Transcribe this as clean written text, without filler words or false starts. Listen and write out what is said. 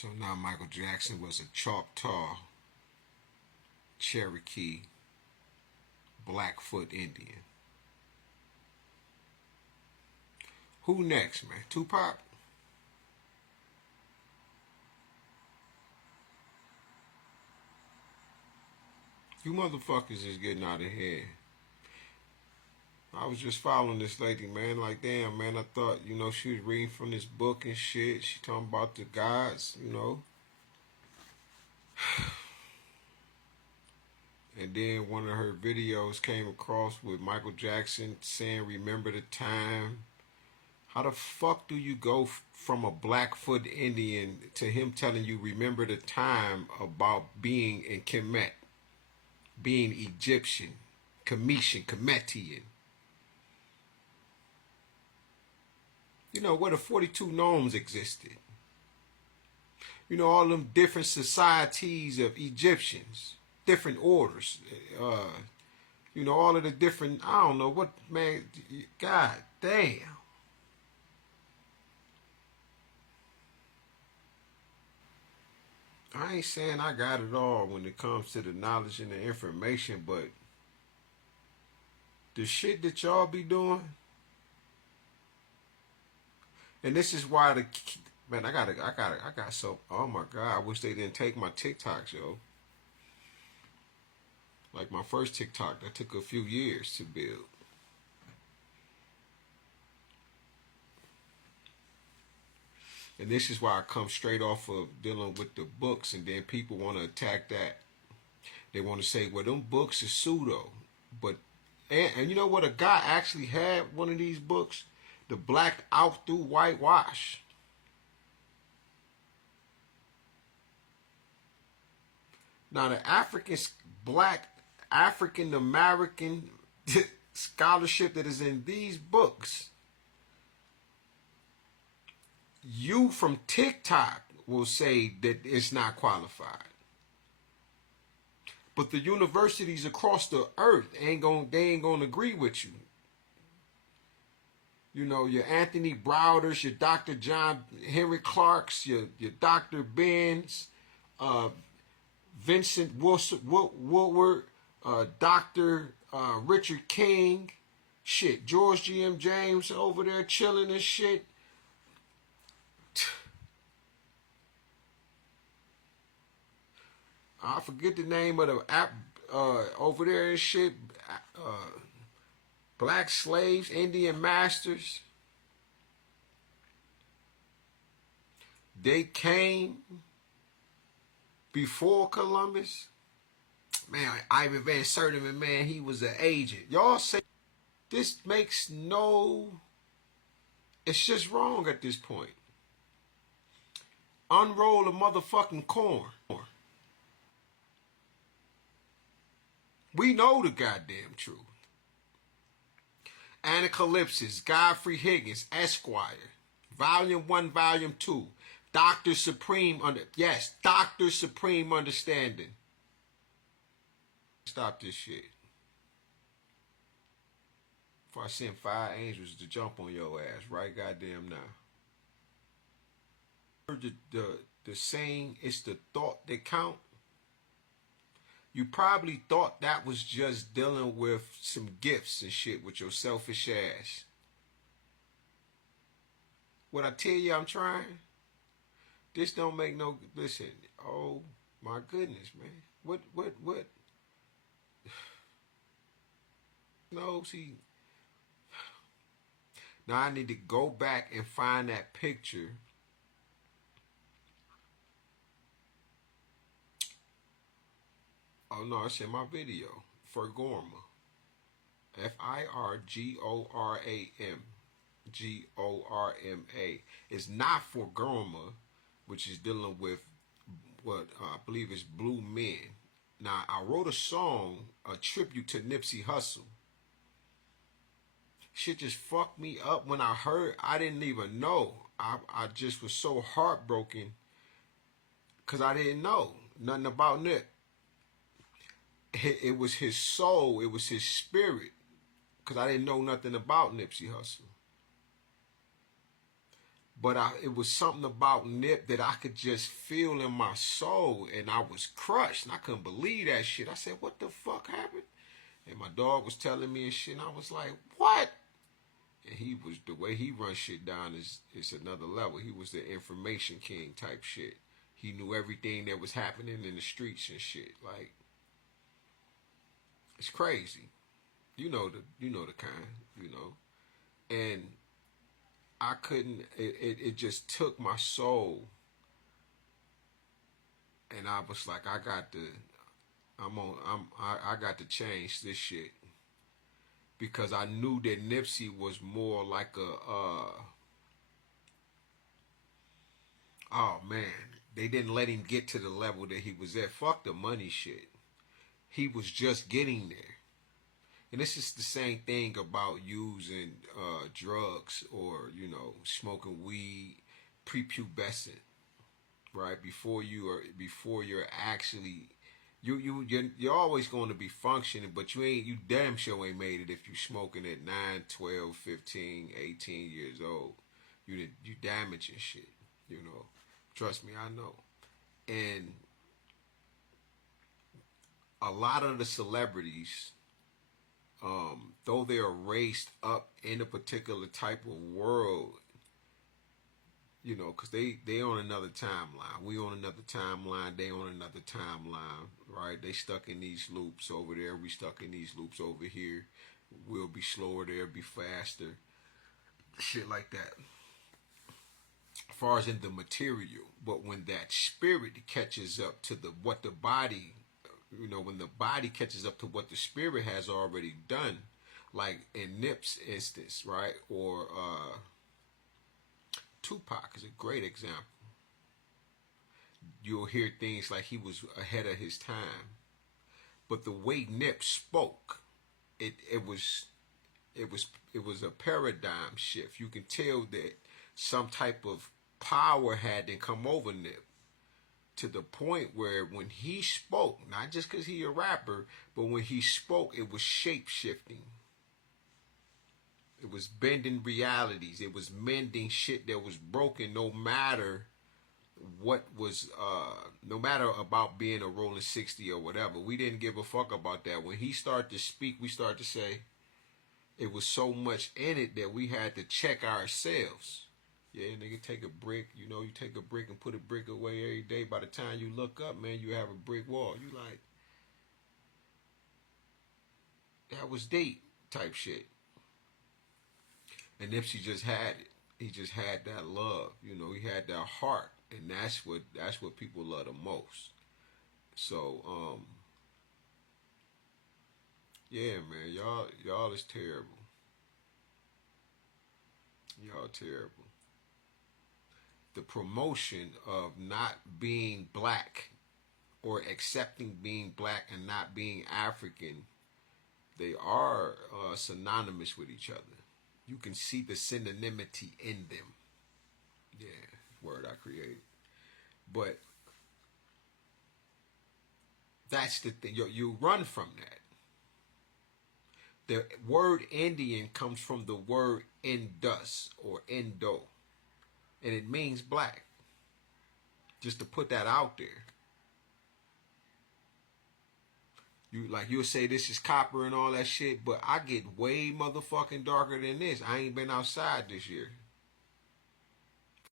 So now Michael Jackson was a Choctaw, Cherokee, Blackfoot Indian. Who next, man? Tupac? You motherfuckers is getting out of here. I was just following this lady, man. Like, damn, man, I thought, she was reading from this book and shit. She talking about the gods. And then one of her videos came across with Michael Jackson saying, remember the time. How the fuck do you go from a Blackfoot Indian to him telling you, remember the time about being in Kemet, being Egyptian, Cometian, Cometian? Where the 42 nomes existed. All them different societies of Egyptians, different orders. All of the different, I don't know what, man, god damn. I ain't saying I got it all when it comes to the knowledge and the information, but the shit that y'all be doing, and this is why man, I got so, oh my God, I wish they didn't take my TikToks, yo. Like my first TikTok, that took a few years to build. And this is why I come straight off of dealing with the books, and then people want to attack that. They want to say, well, them books are pseudo. But, and you know what? A guy actually had one of these books, The Black Out Through Whitewash. Now, the black African American scholarship that is in these books, you from TikTok will say that it's not qualified. But the universities across the earth they ain't gonna agree with you. Your Anthony Browders, your Dr. John Henry Clarks, your Dr. Benz, Vincent Woodward, Dr. Richard King, shit, George G.M. James over there chilling and shit. I forget the name of the app over there and shit. Black slaves, Indian masters. They came before Columbus. Man, Ivan Van Sertima, man, he was an agent. Y'all say this makes no... It's just wrong at this point. Unroll the motherfucking corn. We know the goddamn truth. Anacalypsis, Godfrey Higgins, Esquire, Volume 1, Volume 2, Dr. Supreme Dr. Supreme Understanding. Stop this shit. Before I send 5 angels to jump on your ass right goddamn now. The saying, it's the thought that count. You probably thought that was just dealing with some gifts and shit with your selfish ass. What I tell you I'm trying, this don't make no... Listen, oh my goodness, man. What? No, see... Now I need to go back and find that picture. Oh no, it's in my video. Fergorma. Firgoram. Gorma. It's not Fergorma, which is dealing with what I believe is blue men. Now I wrote a song, a tribute to Nipsey Hussle. Shit just fucked me up when I heard. I didn't even know. I just was so heartbroken because I didn't know nothing about Nip. It was his soul, it was his spirit, because I didn't know nothing about Nipsey Hussle. But it was something about Nip that I could just feel in my soul, and I was crushed, and I couldn't believe that shit. I said, "What the fuck happened?" And my dog was telling me and shit, and I was like, "What?" And he was, the way he runs shit down is another level. He was the information king type shit. He knew everything that was happening in the streets and shit. Like, it's crazy. You know the kind, you know. And I couldn't. It just took my soul, and I was like, I got to. I got to change this shit because I knew that Nipsey was more like a. Oh man, they didn't let him get to the level that he was at. Fuck the money shit. He was just getting there. And this is the same thing about using drugs or, smoking weed prepubescent, right? Before you're actually you're always going to be functioning, but you damn sure ain't made it if you smoking at 9, 12, 15, 18 years old. You damaging shit, you know. Trust me, I know. And a lot of the celebrities, though they are raised up in a particular type of world, because they on another timeline. We on another timeline. They on another timeline, right? They stuck in these loops over there. We stuck in these loops over here. We'll be slower there, be faster, shit like that. As far as in the material, but when that spirit catches up to what the body, when the body catches up to what the spirit has already done, like in Nip's instance, right? Or Tupac is a great example. You'll hear things like he was ahead of his time, but the way Nip spoke, it was it was a paradigm shift. You can tell that some type of power had to come over Nip to the point where when he spoke, not just because he a rapper, but when he spoke, it was shape shifting. It was bending realities. It was mending shit that was broken, no matter what was, no matter about being a rolling 60 or whatever. We didn't give a fuck about that. When he started to speak, we started to say it was so much in it that we had to check ourselves. Yeah, nigga, take a brick. You take a brick and put a brick away every day. By the time you look up, man, you have a brick wall. You like, that was deep type shit. And Nipsey just had it. He just had that love. He had that heart, and that's what people love the most. So, yeah, man, y'all is terrible. Y'all terrible. The promotion of not being black or accepting being black and not being African, they are synonymous with each other. You can see the synonymity in them. Yeah, word I created. But that's the thing. You run from that. The word Indian comes from the word Indus or Indo, and it means black. Just to put that out there. You'll say this is copper and all that shit, but I get way motherfucking darker than this. I ain't been outside this year.